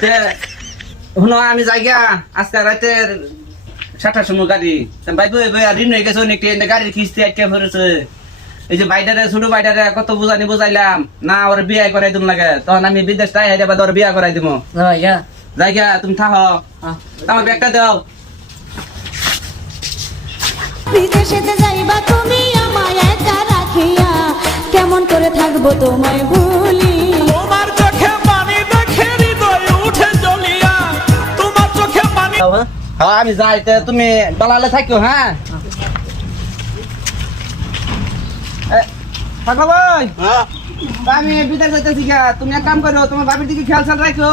তে শুনো আমি গিয়া আজকে রাতে সাতটার সময় গাড়ি। ভাই বই ঋণ হয়ে গেছে অনেকটি গাড়ির কিস্তি আটকে পড়েছে এই যে বাইটারে ছোট বাইটারে কত বুঝানি বুঝাইলাম। না ওর বিয়ে করাই দিম লাগে। তখন আমি বিদেশ তাই হেঁটে ওর বিয়ে করাই যাই গিয়া তুমি থাক আমার ব্যাগটা দাও। বিদেশেতে যাইবা তুমি আমায় একা রাখিয়া। কেমন করে থাকব তোমায় ভুলি হ্যাঁ আমি যাই তে তুমি দলালে থাকিও হ্যাঁ? এ, থাকো ভাই আমি বিদেশ যাইতেছি গা তুমি এক কাম করো তোমার বাবির দিকে খেয়াল খেয়াল রাখো।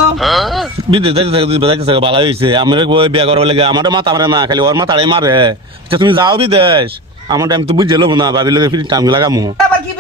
বিদেশ যাইতে থাকে যাইতে থাকে ভালো হয়েছে। আমার বিয়া করার লাগে আমার মাথা মারে না খালি ওর মাথাটাই মারে। আচ্ছা তুমি যাও বিদেশ। আমার টাইম তো বুঝে লব না ভাবিলে ফির টাইম লাগামু। আবার কি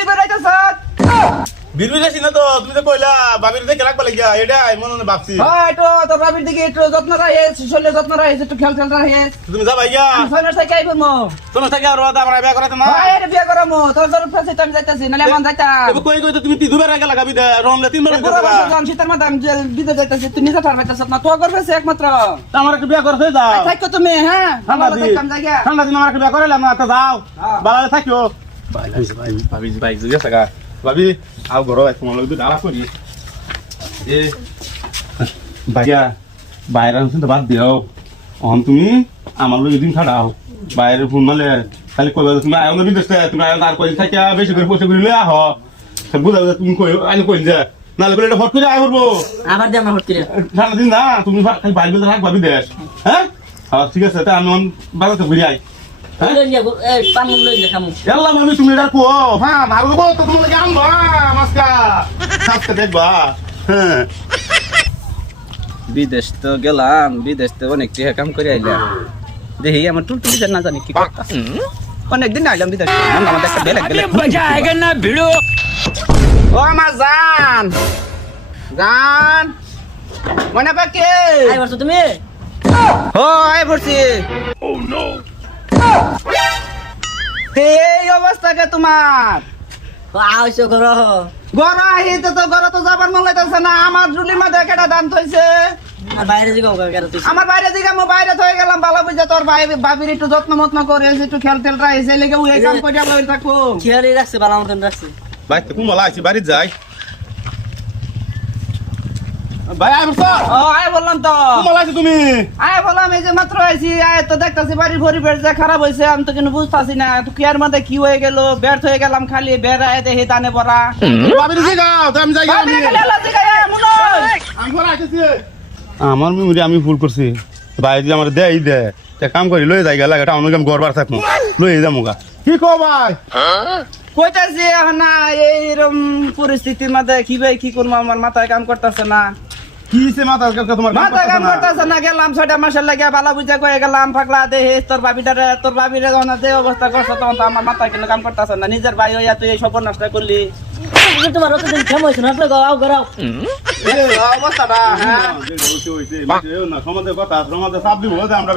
বীর বিদেশি না তো তুমি তো কইলা ভাবির দেখে রাখবা লাগিয়া এটাই মনে ভাবছি হ্যাঁ একটু তোর বাবির দিকে একটু যত্ন রাখিস শরীরে যত্ন রাখিস একটু খেয়াল খেয়াল রাখিস তুমি যাবা ইয়া ছয় থেকে আইব মো তোমার থেকে আর আমার বিয়া করাতে না হ্যাঁ এটা বিয়ে করো মো তোর জন্য ফেসে আমি যাইতেছি নালে এমন যাইতাম এবার কই কই তো তুমি দুবার আগে লাগাবি দে রমলে তিনবার পুরো লাগাবা বছর যখন শীতের মাথা আমি যে বিদেশ যাইতেছি তুই নিজে পারবাইতেছ না তোর করবে একমাত্র আমার একটা বিয়া করতে যাও থাকো তুমি হ্যাঁ ঠান্ডা দিন ঠান্ডা দিন আমার একটা বিয়া করাইলাম না তো যাও হ্যাঁ। ভালো থাকিও ভাই ভাই ভাবি ভাই জিজ্ঞাসা গা ভাবি ঘর এক সময় লাগবে আলাপ করি এ ভাইয়া বাইরে আনছেন তো বাদ দিও অহন তুমি আমার লোক দিন খাড়াও বাইরে ফোন মালে খালি কইবা তুমি আয়ো না বিদেশ তুমি আয়ো আর কই থাকিয়া বেশি করে পয়সা করে লই আহ। বুঝা বুঝা তুমি কই আইন কই যা নালে বলে এটা ফট করে আয় করব আবার দিয়ে আমরা হট করে দিন না তুমি খালি বাইরে রাখবা বিদেশ হ্যাঁ হ্যাঁ ঠিক আছে তা আমি বাজাতে ঘুরে আই হ্যাঁ? বিদেশ তো গেলাম বিদেশ তো অনেক টিহা কাম করে আইলাম। দেখি আমার টুলটুলি না জানি কি অনেকদিন আইলাম বিদেশ। হ্যাঁ, মজা না ও আমার জান। জান। মনে পাকে তুমি। ও আই পড়ছি ও নো এই অবস্থাকে তোমার? আইছো ঘর। গড় আহিতে তো গড় তো যাবার মন লাইতেছে না আমার জুলির মধ্যে কেটা দান থইছে? আর বাইরে জিগাও কেন তুই আমার বাইরে দিকে আমি বাইরে থয়ে গেলাম ভালো বুঝে তোর ভাই ভাবির একটু যত্ন মত্ন করে একটু খেল টেল রাখছে লেগে ওই কাম করে আমরা থাকব খেয়ালি রাখছে ভালো মতন রাখছে। ভাই তো কুমলা আছি বাড়ি যাই। ভাই আই বলছো ও আয় বললাম তো। তুমি? আয় বললাম এই যে মাত্র আইছি আয় তো দেখতাছি বাড়ির পরিবেশ যে খারাপ হয়েছে আমি তো কিন্তু বুঝতাছি না। তো কি আর মধ্যে কি হয়ে গেল? ব্যর্থ হয়ে গেলাম খালি বেড়ায় দেখে দানে তো আমি যাই আমি আমি ঘরে আইতেছি। আমার মেমোরি আমি ভুল করছি। ভাই যদি আমার দে এই দে। তে কাম করি লই যাই গেলা এটা অন্য কাম গড়বার থাকব। লই যাব গা। কি কো ভাই? কইতাছি না এইরকম পরিস্থিতির মধ্যে কি ভাই কি করব? আমার মাথায় কাম করতেছে না। কি মাথা কালকে তোমার মাথা কাম করতেছে না? গেলাম ছয়টা মাসের লাগে বালা বুঝা কয়ে গেলাম ফাকলা দেহে তোর বাবিটারে তোর বাবিরে যখন যে অবস্থা করছে তখন তো আমার মাথা কিন্তু কাম করতেছে না। নিজের ভাই হইয়া তুই এই নষ্ট করলি। তোমার অত দিন খেম হইছে না আপনি গাও অবস্থাটা হ্যাঁ। হইছে, হইছে, হইছে, এও না, সমাজের কথা, সমাজে চাপ দিব যে আমরা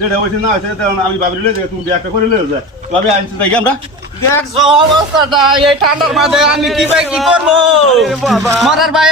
যেটা হইছে না হইছে, আমি ভাবি তুমি একটা করে আনছি যাই আমরা। দেখছ অবস্থাটা এই ঠান্ডার মাঝে আমি কি ভাই কি করব? মরার ভাই